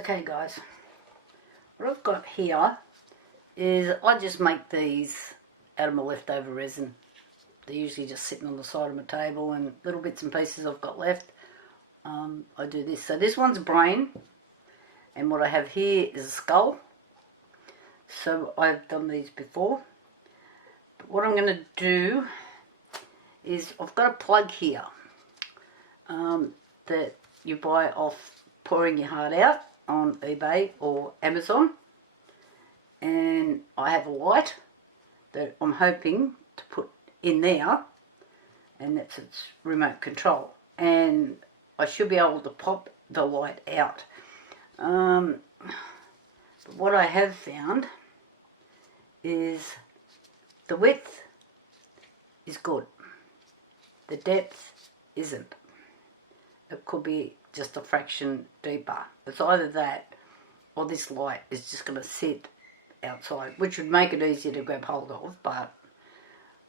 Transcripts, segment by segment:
Okay guys, what I've got here is I just make these out of my leftover resin. They're usually just sitting on the side of my table, and little bits and pieces I've got left. I do this. So this one's a brain, and what I have here is a skull. So I've done these before. But what I'm going to do is I've got a plug here that you buy off Pouring Your Heart Out on eBay or Amazon. And I have a light that I'm hoping to put in there, and that's its remote control. And I should be able to pop the light out. But what I have found is the width is good. The depth isn't. It could be just a fraction deeper. It's either that or this light is just going to sit outside, which would make it easier to grab hold of, but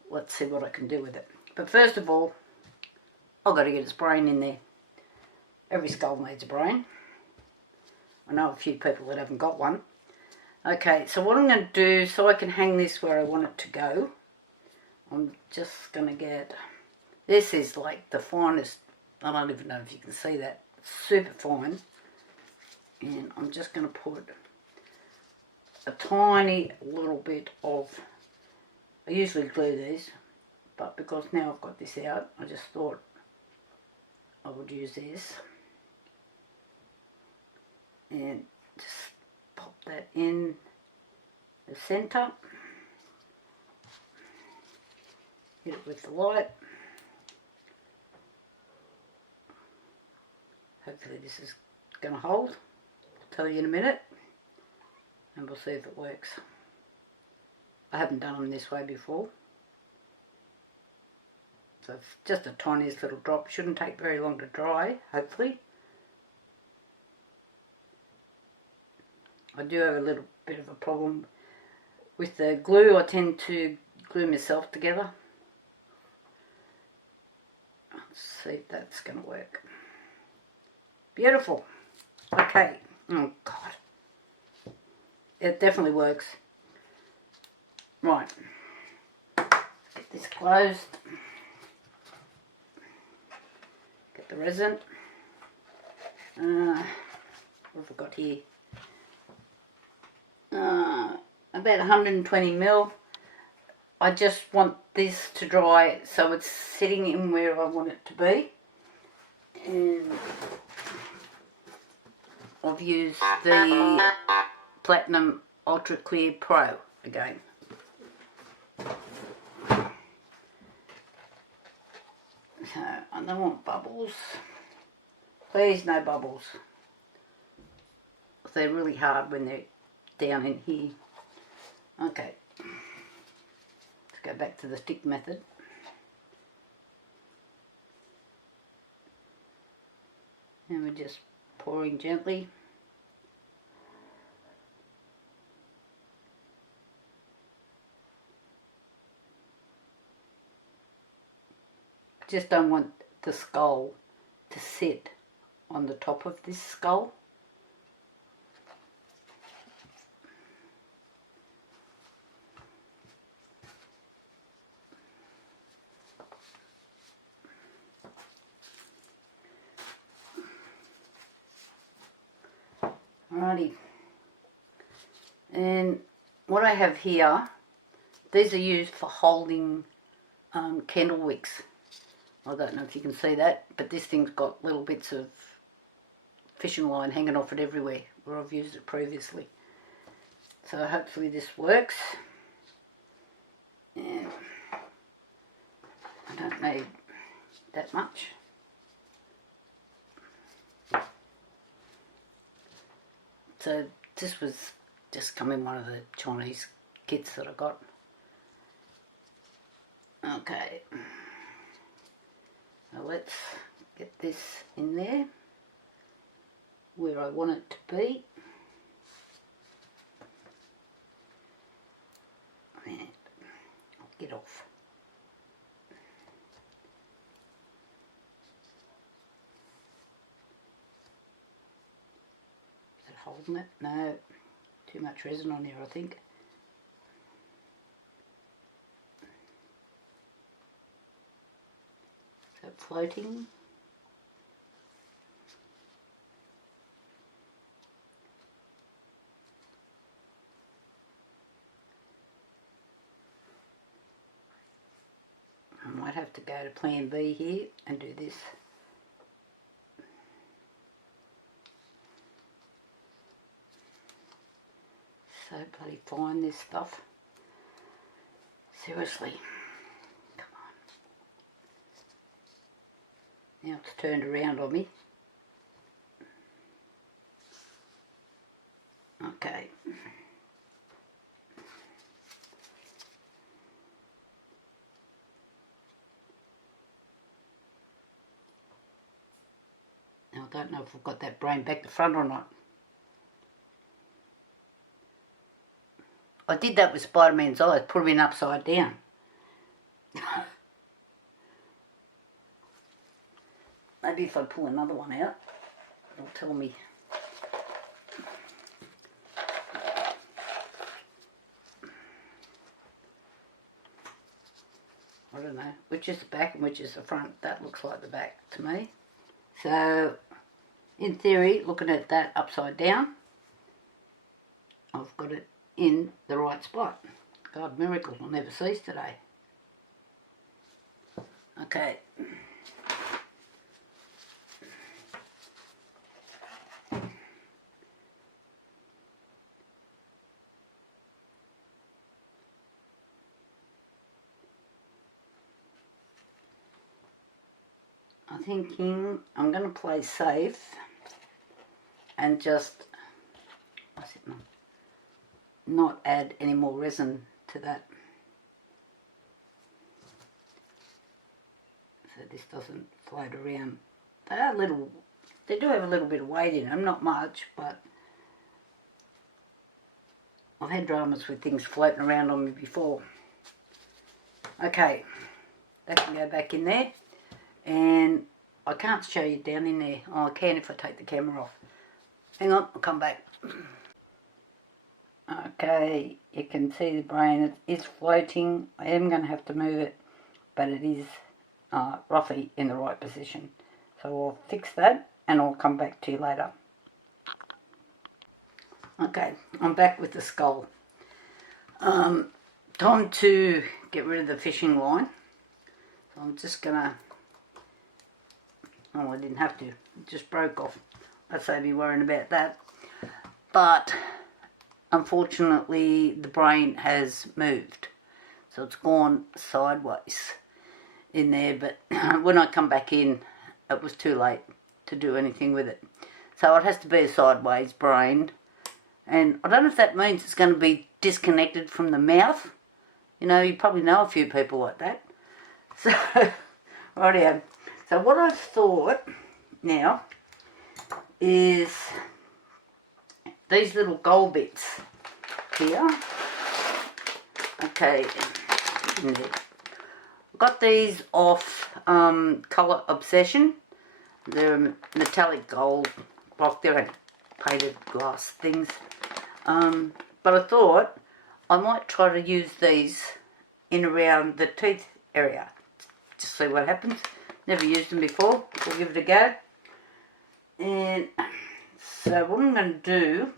let's see what I can do with it. But first of all, I've got to get its brain in there. Every skull needs a brain. I know a few people that haven't got one. Okay, so what I'm going to do, so I can hang this where I want it to go, I'm just going to get, this is like the finest, I don't even know if you can see that, it's super fine. And I'm just going to put a tiny little bit of, I usually glue these, but because now I've got this out, I just thought I would use this. And just pop that in the centre. Hit it with the light. Hopefully this is going to hold. I'll tell you in a minute. And we'll see if it works. I haven't done them this way before. So it's just a tiniest little drop. Shouldn't take very long to dry, hopefully. I do have a little bit of a problem with the glue. I tend to glue myself together. Let's see if that's going to work. Beautiful. Okay. Oh God. It definitely works. Right. Get this closed. Get the resin. What have I got here? About 120 mil. I just want this to dry so it's sitting in where I want it to be. And I've used the Platinum Ultra Clear Pro again. So I don't want bubbles. Please, no bubbles. They're really hard when they're down in here. Okay, let's go back to the stick method. And we're just pouring gently. I just don't want the skull to sit on the top of this skull. Alrighty, and what I have here, these are used for holding candle wicks. I don't know if you can see that, but this thing's got little bits of fishing line hanging off it everywhere where I've used it previously. So hopefully this works. And I don't need that much. So this was just come in one of the Chinese kits that I got. Okay. So let's get this in there where I want it to be. And I'll get off. holding it? No, too much resin on there, I think. Is that floating? I might have to go to plan B here and do this. So bloody fine, this stuff. Seriously. Come on. Now it's turned around on me. Okay. Now I don't know if I've got that brain back to front or not. I did that with Spider-Man's eyes, put him in upside down. Maybe if I pull another one out, it'll tell me. I don't know, which is the back and which is the front. That looks like the back to me. So, in theory, looking at that upside down, I've got it in the right spot. God, miracles will never cease today. Okay. I'm thinking I'm going to play safe and just not add any more resin to that, so this doesn't float around. They do have a little bit of weight in them, not much, but I've had dramas with things floating around on me before. Okay, that can go back in there, and I can't show you down in there. Oh, I can if I take the camera off. Hang on, I'll come back. Okay, you can see the brain, it is floating. I am going to have to move it, but it is roughly in the right position. So I'll fix that and I'll come back to you later. Okay, I'm back with the skull. Time to get rid of the fishing line. So I'm just going to, oh, I didn't have to, it just broke off. I'd say be worrying about that. But unfortunately the brain has moved, so it's gone sideways in there, but when I come back in it was too late to do anything with it, so it has to be a sideways brain. And I don't know if that means it's going to be disconnected from the mouth. You know, you probably know a few people like that. So rightio. So what I've thought now is these little gold bits here. Okay, got these off Colour Obsession. They're metallic gold block. They're painted glass things. But I thought I might try to use these in around the teeth area. Just see what happens. Never used them before. We'll give it a go. And so what I'm going to do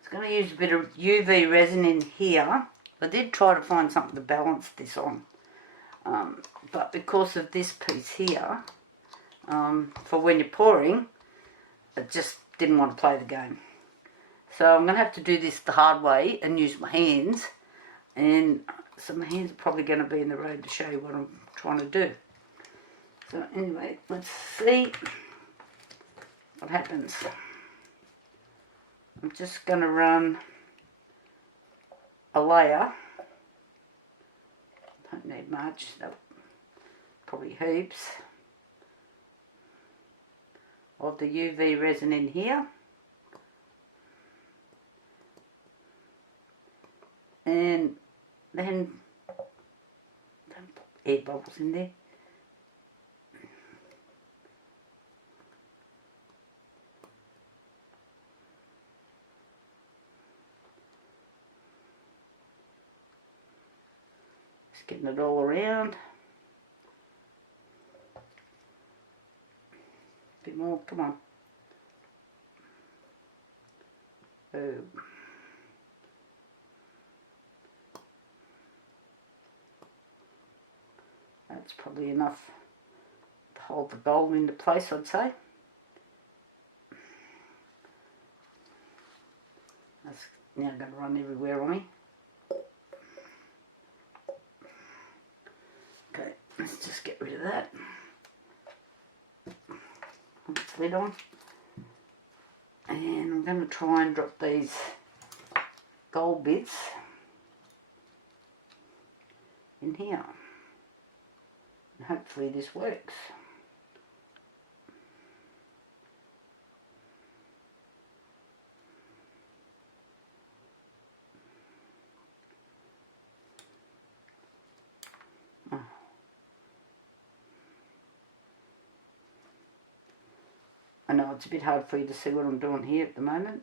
is going to use a bit of UV resin in here. I did try to find something to balance this on. But because of this piece here, for when you're pouring, I just didn't want to play the game. So I'm going to have to do this the hard way and use my hands. And so my hands are probably going to be in the road to show you what I'm trying to do. So anyway, let's see what happens. I'm just going to run a layer. Don't need much, probably heaps of the UV resin in here. And then don't put air bubbles in there. getting it all around. A bit more, come on. Oh. That's probably enough to hold the gold into place, I'd say. That's now going to run everywhere on me. Okay, let's just get rid of that. Put its lid on. And I'm going to try and drop these gold bits in here. And hopefully this works. I know it's a bit hard for you to see what I'm doing here at the moment.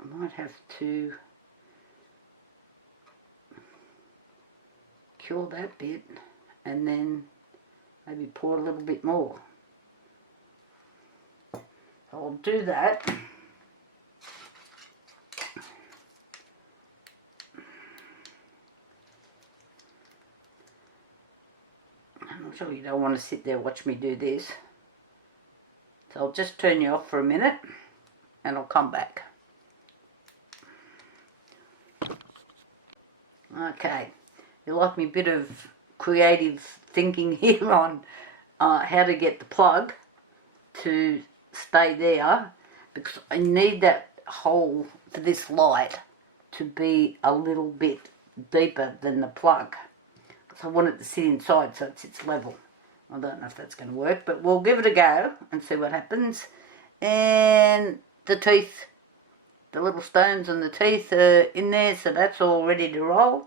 I might have to cure that bit and then maybe pour a little bit more. So I'll do that. I'm sure you don't want to sit there and watch me do this. So I'll just turn you off for a minute and I'll come back. Okay, you like me a bit of creative thinking here on how to get the plug to stay there, because I need that hole for this light to be a little bit deeper than the plug. So I want it to sit inside so it sits level. I don't know if that's going to work, but we'll give it a go and see what happens. And the teeth, the little stones and the teeth are in there, so that's all ready to roll.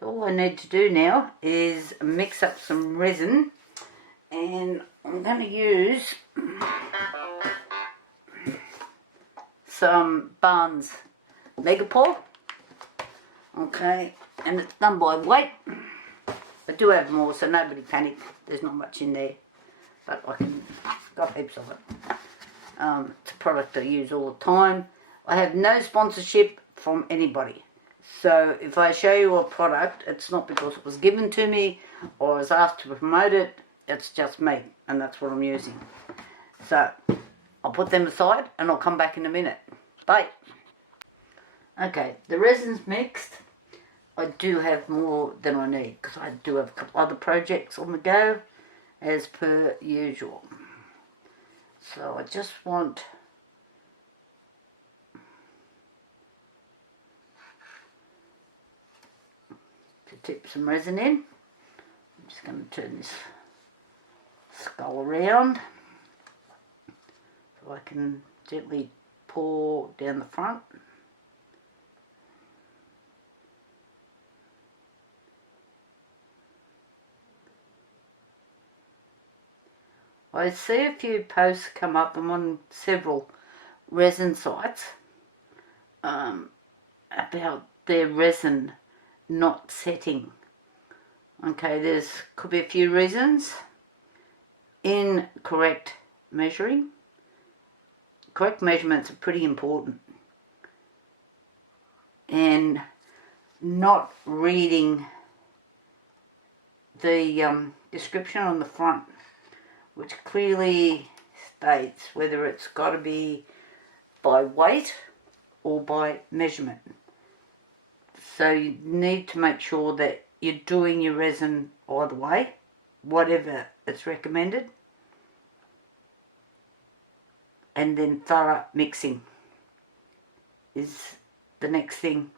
So all I need to do now is mix up some resin, and I'm going to use some Barnes Mega Pour. Okay, and it's done by weight. I do have more, so nobody panic. There's not much in there, but got heaps of it. It's a product I use all the time. I have no sponsorship from anybody. So if I show you a product, it's not because it was given to me or I was asked to promote it. It's just me, and that's what I'm using. So I'll put them aside and I'll come back in a minute. Bye. Okay, the resin's mixed. I do have more than I need because I do have a couple other projects on the go as per usual. So I just want to tip some resin in. I'm just going to turn this skull around so I can gently pour down the front. I see a few posts come up. I'm on several resin sites about their resin not setting. Okay, there's could be a few reasons. Incorrect measuring. Correct measurements are pretty important. And not reading the description on the front, which clearly states whether it's got to be by weight or by measurement. So you need to make sure that you're doing your resin either way, whatever it's recommended, and then thorough mixing is the next thing.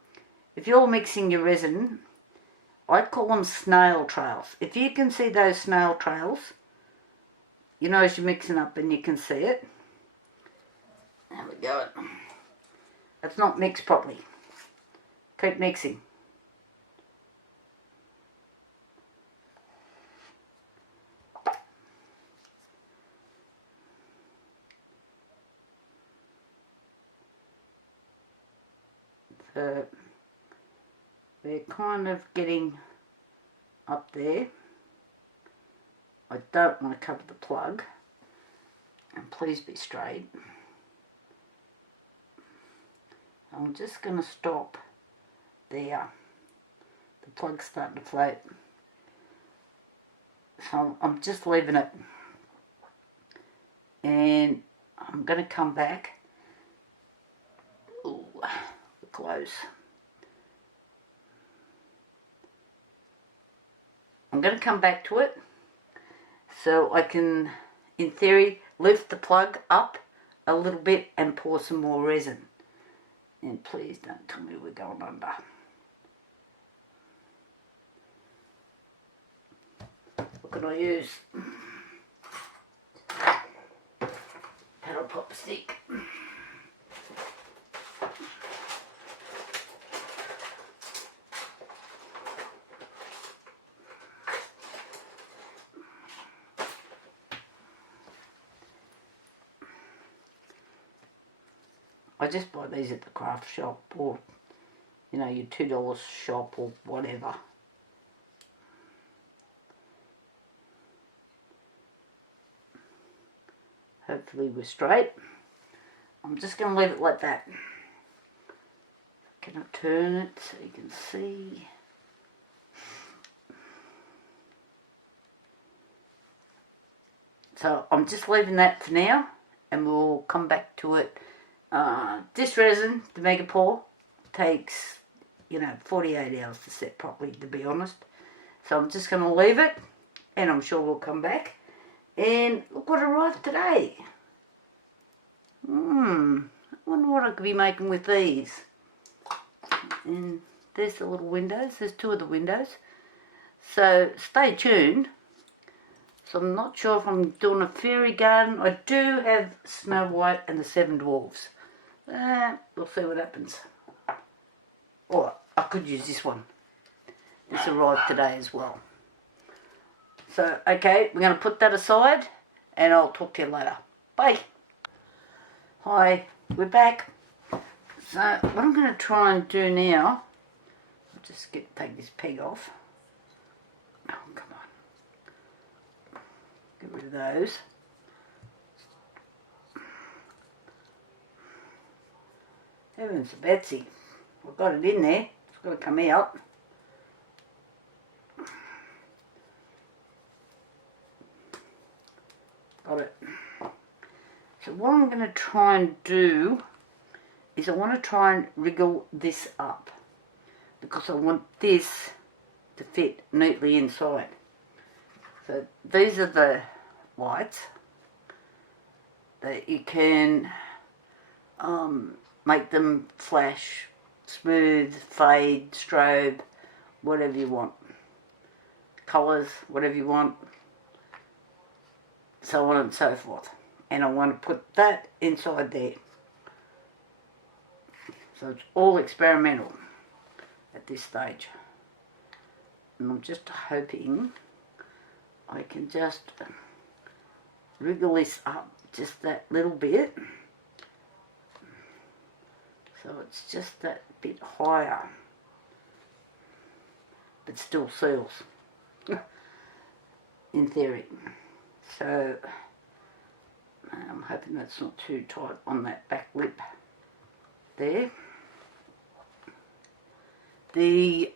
If you're mixing your resin, I'd call them snail trails. If you can see those snail trails, you know, as you're mixing up and you can see it. There we go. It's not mixed properly. Keep mixing. So we're kind of getting up there. I don't want to cover the plug, and please be straight. I'm just going to stop there. The plug's starting to float. So I'm just leaving it. And I'm going to come back. Ooh, we're close. I'm going to come back to it so I can, in theory, lift the plug up a little bit and pour some more resin. And please don't tell me we're going under. What can I use? Paddle pop stick. I just buy these at the craft shop, or you know, your $2 shop or whatever. Hopefully we're straight. I'm just going to leave it like that. Can I turn it so you can see? So I'm just leaving that for now, and we'll come back to it. This resin, the Mega Pour, takes, you know, 48 hours to set properly, to be honest. So I'm just going to leave it, and I'm sure we'll come back. And look what arrived today. I wonder what I could be making with these. And there's the little windows. There's two of the windows. So stay tuned. So I'm not sure if I'm doing a fairy garden. I do have Snow White and the Seven Dwarfs. We'll see what happens. Or I could use this one. This arrived today as well. So, okay, we're going to put that aside, and I'll talk to you later. Bye. Hi, we're back. So, what I'm going to try and do now, I'll just take this peg off. Oh, come on. Get rid of those. Heavens, Betsy. I've got it in there. It's got to come out. Got it. So what I'm going to try and do is I want to try and wriggle this up, because I want this to fit neatly inside. So these are the lights that you can make them flash, smooth, fade, strobe, whatever you want. Colours, whatever you want. So on and so forth. And I want to put that inside there. So it's all experimental at this stage. And I'm just hoping I can just wriggle this up just that little bit. So it's just that bit higher. But still seals. In theory. So I'm hoping that's not too tight on that back lip there. The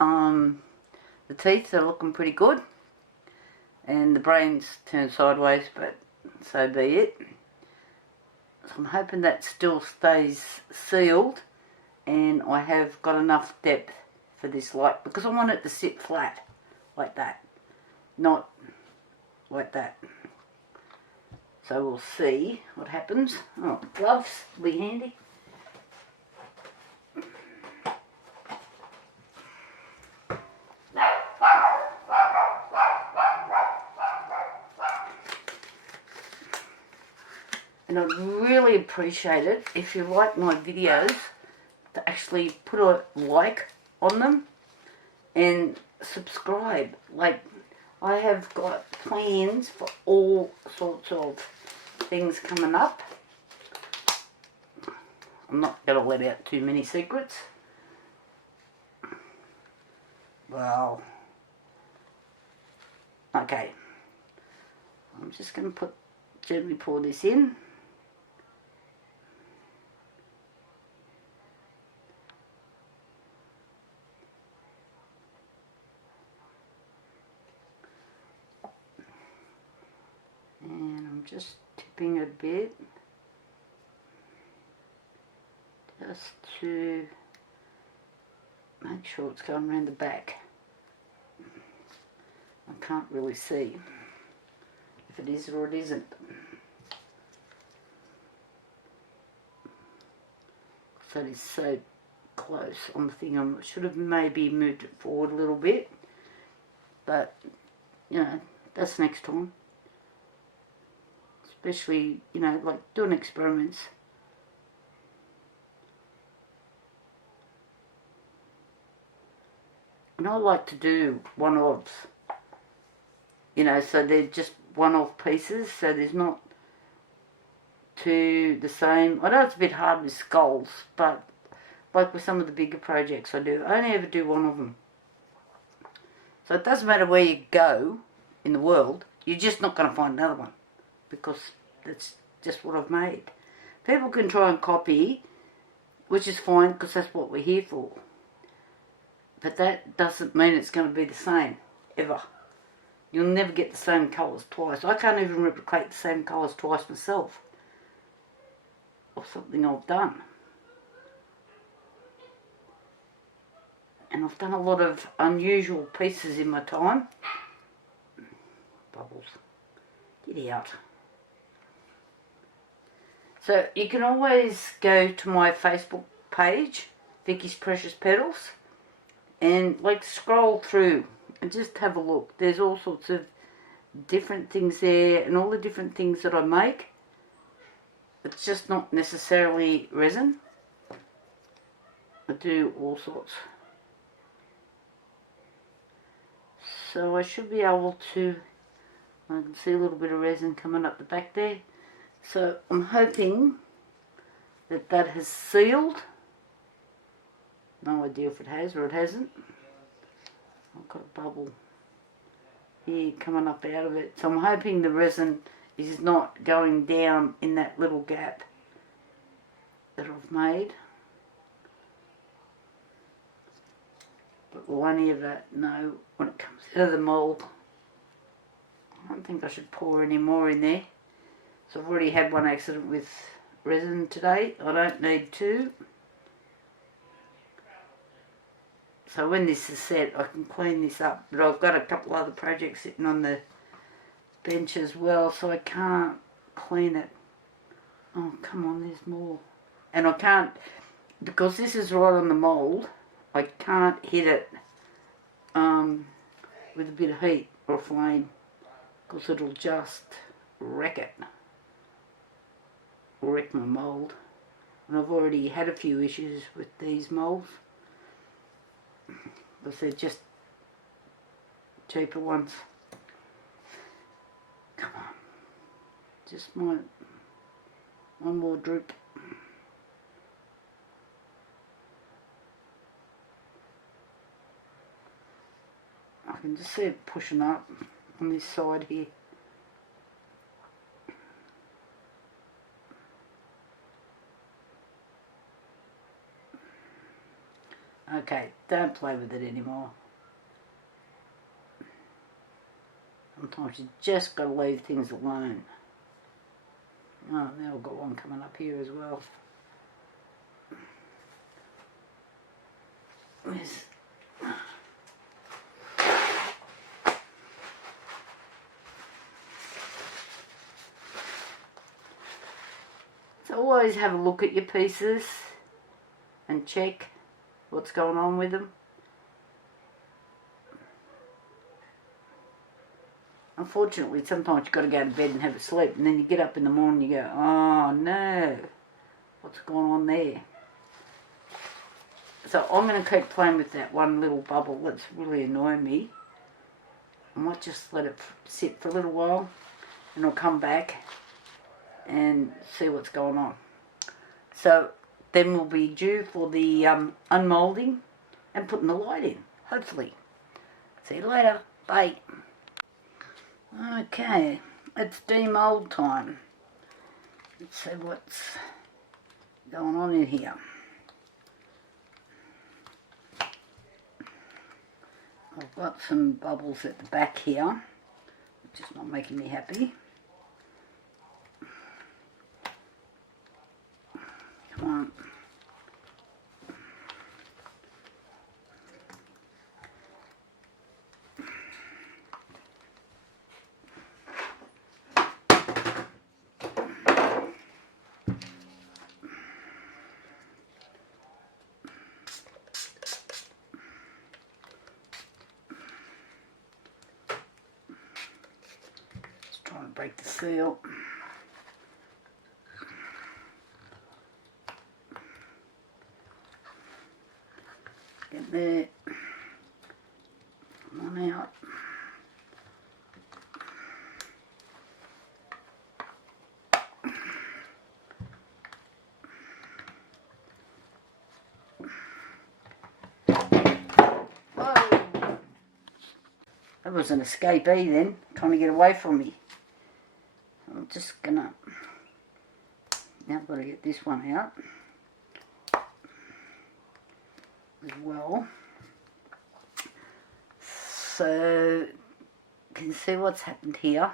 teeth are looking pretty good, and the brain's turned sideways, but so be it. So I'm hoping that still stays sealed, and I have got enough depth for this light, because I want it to sit flat like that, not like that. So we'll see what happens. Oh, gloves will be handy. And I'd really appreciate it if you like my videos to actually put a like on them and subscribe. Like, I have got plans for all sorts of things coming up. I'm not going to let out too many secrets, Well, okay. I'm just going to gently pour this in. And I'm just tipping a bit, just to make sure it's going around the back. I can't really see if it is or it isn't. So it is so close on the thing. I should have maybe moved it forward a little bit, but you know, that's next time. Especially, you know, like doing experiments. And I like to do one-offs, you know, so they're just one-off pieces, so there's not two the same. I know it's a bit hard with skulls, but like with some of the bigger projects I do, I only ever do one of them. So it doesn't matter where you go in the world, you're just not going to find another one, because that's just what I've made. People can try and copy, which is fine, because that's what we're here for. But that doesn't mean it's going to be the same, ever. You'll never get the same colours twice. I can't even replicate the same colours twice myself, of something I've done. And I've done a lot of unusual pieces in my time. Bubbles. Get out. So you can always go to my Facebook page, Vicky's Precious Petals, and like scroll through and just have a look. There's all sorts of different things there, and all the different things that I make. It's just not necessarily resin. I do all sorts. So I should be able to, I can see a little bit of resin coming up the back there. So I'm hoping that that has sealed. No idea if it has or it hasn't. I've got a bubble here coming up out of it. So I'm hoping the resin is not going down in that little gap that I've made. But we'll only ever know when it comes out of the mould. I don't think I should pour any more in there. So I've already had one accident with resin today. I don't need to. So when this is set, I can clean this up. But I've got a couple other projects sitting on the bench as well, so I can't clean it. Oh, come on, there's more. And I can't, because this is right on the mould, I can't hit it with a bit of heat or flame, because it'll just wreck it. Wreck my mould. And I've already had a few issues with these moulds, because they're just cheaper ones. Come on. Just one more droop. I can just see it pushing up on this side here. Okay, don't play with it anymore. Sometimes you just got to leave things alone. Oh, now I've got one coming up here as well. Where's... So always have a look at your pieces and check what's going on with them. Unfortunately, sometimes you've got to go to bed and have a sleep, and then you get up in the morning and you go, oh no, what's going on there? So I'm going to keep playing with that one little bubble that's really annoying me. I might just let it sit for a little while, and I'll come back and see what's going on. So then we'll be due for the unmoulding and putting the light in, hopefully. See you later. Bye. Okay, it's demold time. Let's see what's going on in here. I've got some bubbles at the back here, which is not making me happy. Come on. Trying to break the seal. Get there. Come on out. Whoa. That was an escapee then, trying to get away from me. I'm just gonna, now I've got to get this one out as well. So, you can see what's happened here.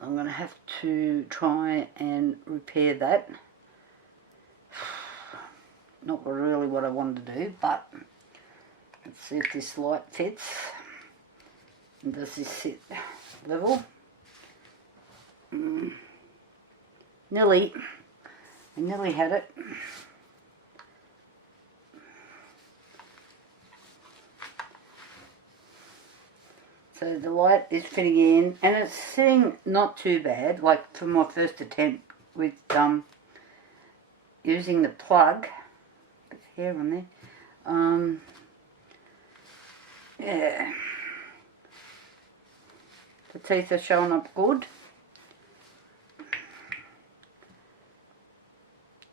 I'm going to have to try and repair that. Not really what I wanted to do, but let's see if this light fits. And does this sit level? Nearly. I nearly had it. So the light is fitting in, and it's sitting not too bad, like for my first attempt with using the plug. Bit of hair on there. Yeah. The teeth are showing up good.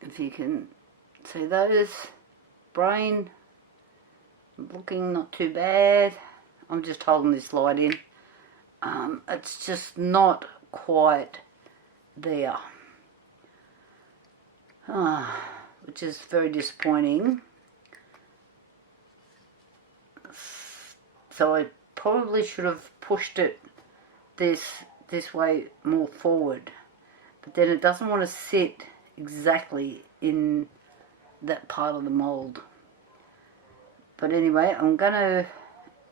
If you can see those. Brain looking not too bad. I'm just holding this light in. It's just not quite there. Which is very disappointing. So I probably should have pushed it this way more forward. But then it doesn't want to sit exactly in that part of the mould. But anyway, I'm going to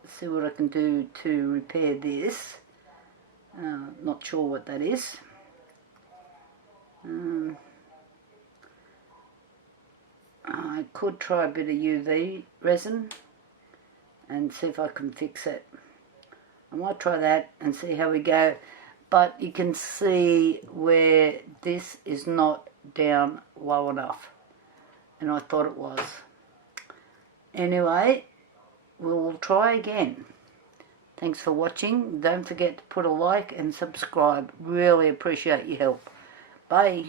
see what I can do to repair this. Not sure what that is. I could try a bit of UV resin and see if I can fix it. I might try that and see how we go. But you can see where this is not down low enough, and I thought it was. Anyway, we'll try again. Thanks for watching. Don't forget to put a like and subscribe. Really appreciate your help. Bye.